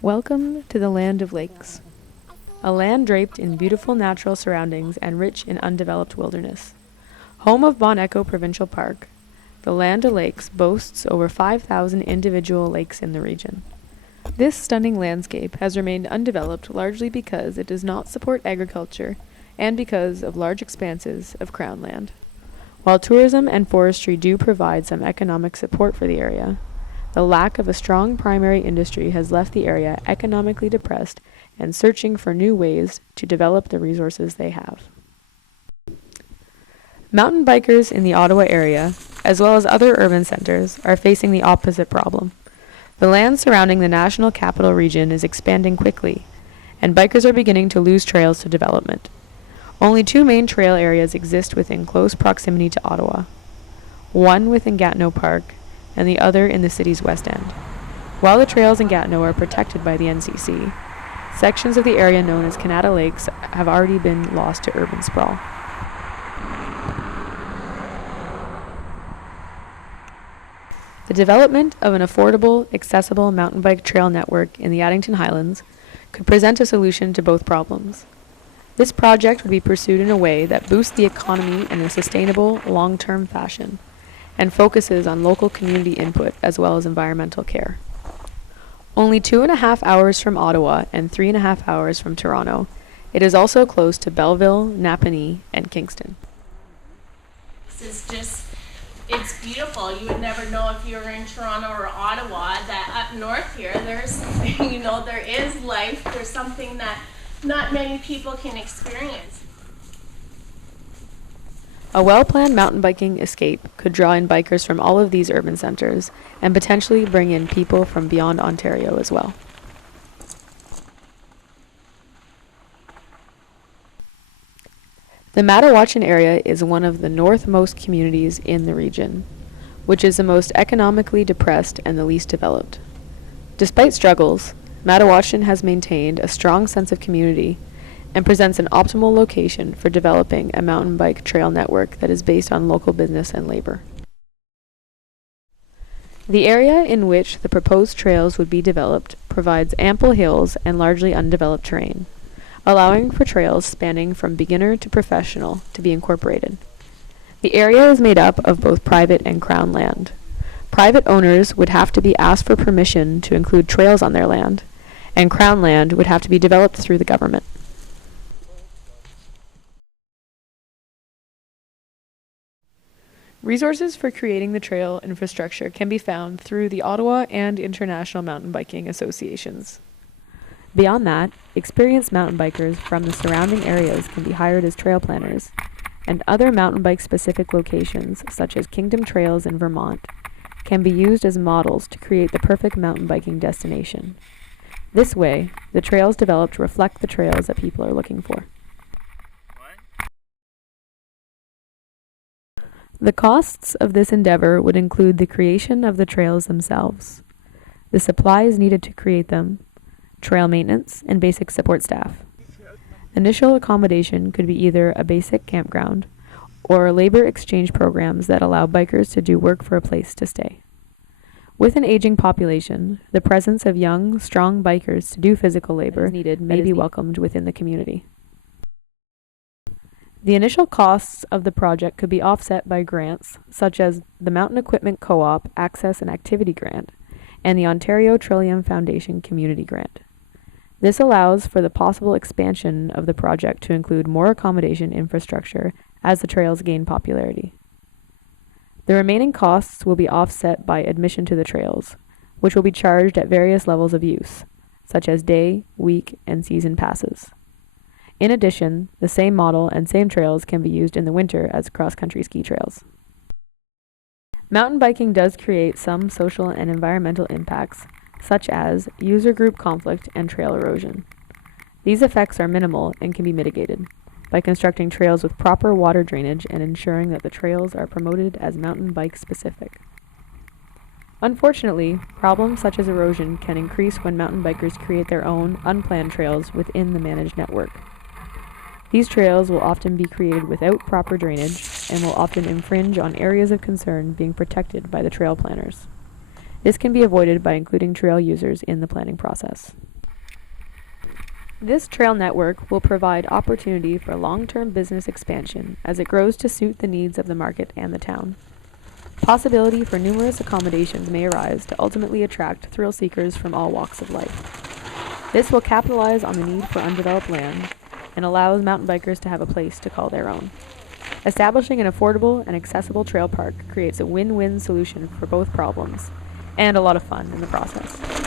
Welcome to the land of lakes, a land draped in beautiful natural surroundings and rich in undeveloped wilderness. Home of Bon Echo Provincial Park, the Land of Lakes boasts over 5,000 individual lakes in the region. This stunning landscape has remained undeveloped largely because it does not support agriculture and because of large expanses of crown land. While tourism and forestry do provide some economic support for the area, the lack of a strong primary industry has left the area economically depressed and searching for new ways to develop the resources they have. Mountain bikers in the Ottawa area, as well as other urban centers, are facing the opposite problem. The land surrounding the National Capital Region is expanding quickly, and bikers are beginning to lose trails to development. Only two main trail areas exist within close proximity to Ottawa, one within Gatineau Park and the other in the city's west end. While the trails in Gatineau are protected by the NCC, sections of the area known as Canada Lakes have already been lost to urban sprawl. The development of an affordable, accessible mountain bike trail network in the Addington Highlands could present a solution to both problems. This project would be pursued in a way that boosts the economy in a sustainable, long-term fashion, and focuses on local community input as well as environmental care. Only 2.5 hours from Ottawa and 3.5 hours from Toronto, it is also close to Belleville, Napanee, and Kingston. It's beautiful. You would never know if you were in Toronto or Ottawa that up north here, there's, there is life. There's something that not many people can experience. A well-planned mountain biking escape could draw in bikers from all of these urban centers and potentially bring in people from beyond Ontario as well. The Mitigation area is one of the northmost communities in the region, which is the most economically depressed and the least developed. Despite struggles, Mitigation has maintained a strong sense of community and presents an optimal location for developing a mountain bike trail network that is based on local business and labor. The area in which the proposed trails would be developed provides ample hills and largely undeveloped terrain, allowing for trails spanning from beginner to professional to be incorporated. The area is made up of both private and crown land. Private owners would have to be asked for permission to include trails on their land, and crown land would have to be developed through the government. Resources for creating the trail infrastructure can be found through the Ottawa and International Mountain Biking Associations. Beyond that, experienced mountain bikers from the surrounding areas can be hired as trail planners, and other mountain bike specific locations, such as Kingdom Trails in Vermont, can be used as models to create the perfect mountain biking destination. This way, the trails developed reflect the trails that people are looking for. The costs of this endeavor would include the creation of the trails themselves, the supplies needed to create them, trail maintenance, and basic support staff. Initial accommodation could be either a basic campground or labor exchange programs that allow bikers to do work for a place to stay. With an aging population, the presence of young, strong bikers to do physical labor needed may be welcomed within the community. The initial costs of the project could be offset by grants, such as the Mountain Equipment Co-op Access and Activity Grant and the Ontario Trillium Foundation Community Grant. This allows for the possible expansion of the project to include more accommodation infrastructure as the trails gain popularity. The remaining costs will be offset by admission to the trails, which will be charged at various levels of use, such as day, week, and season passes. In addition, the same model and same trails can be used in the winter as cross-country ski trails. Mountain biking does create some social and environmental impacts, such as user group conflict and trail erosion. These effects are minimal and can be mitigated by constructing trails with proper water drainage and ensuring that the trails are promoted as mountain bike specific. Unfortunately, problems such as erosion can increase when mountain bikers create their own unplanned trails within the managed network. These trails will often be created without proper drainage and will often infringe on areas of concern being protected by the trail planners. This can be avoided by including trail users in the planning process. This trail network will provide opportunity for long-term business expansion as it grows to suit the needs of the market and the town. Possibility for numerous accommodations may arise to ultimately attract thrill seekers from all walks of life. This will capitalize on the need for undeveloped land and allows mountain bikers to have a place to call their own. Establishing an affordable and accessible trail park creates a win-win solution for both problems, and a lot of fun in the process.